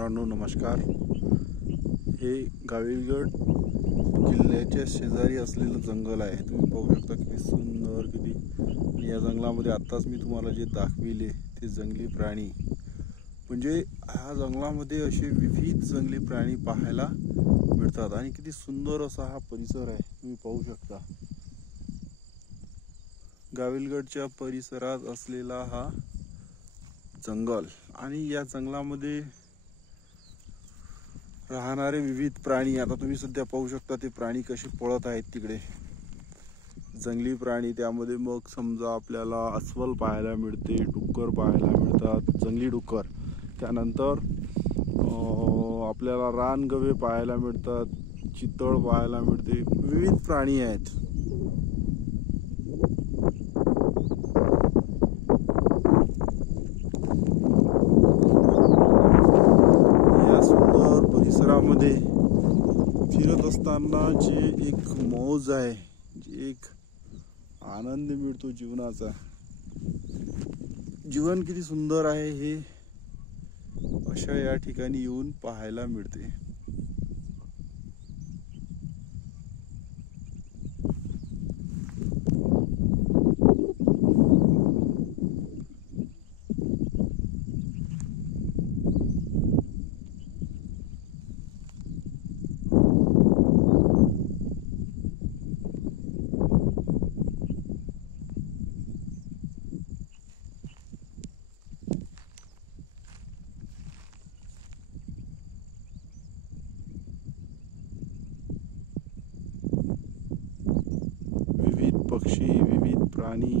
मित्रांनो नमस्कार। हे गाविलगड किल्ल्याच्या शेजारी असलेलं जंगल आहे। तुम्ही पाहू शकता किती सुंदर किती। या जंगलामध्ये आताच मी तुम्हाला जे दाखविले ते जंगली प्राणी, म्हणजे ह्या जंगलामध्ये असे विविध जंगली प्राणी पाहायला मिळतात आणि किती सुंदर असा हा परिसर आहे। तुम्ही पाहू शकता गाविलगडच्या परिसरात असलेला हा जंगल आणि या जंगलामध्ये राहणारे विविध प्राणी। आता तुम्ही सध्या पाहू शकता ते प्राणी कसे पळत आहेत तिकडे, जंगली प्राणी। त्यामध्ये मग समजा आपल्याला अस्वल पाहायला मिळते, डुक्कर पाहायला मिळतात, जंगली डुक्कर। त्यानंतर आपल्याला रानगवे पाहायला मिळतात, चितळ पाहायला मिळते, विविध प्राणी आहेत। परिसरामध्ये फिरत असताना जे एक मौज आहे, जे एक आनंद मिळतो जीवनाचा, जीवन किती सुंदर आहे हे अशा या ठिकाणी येऊन पाहायला मिळते। विविध पक्षी, विविध प्राणी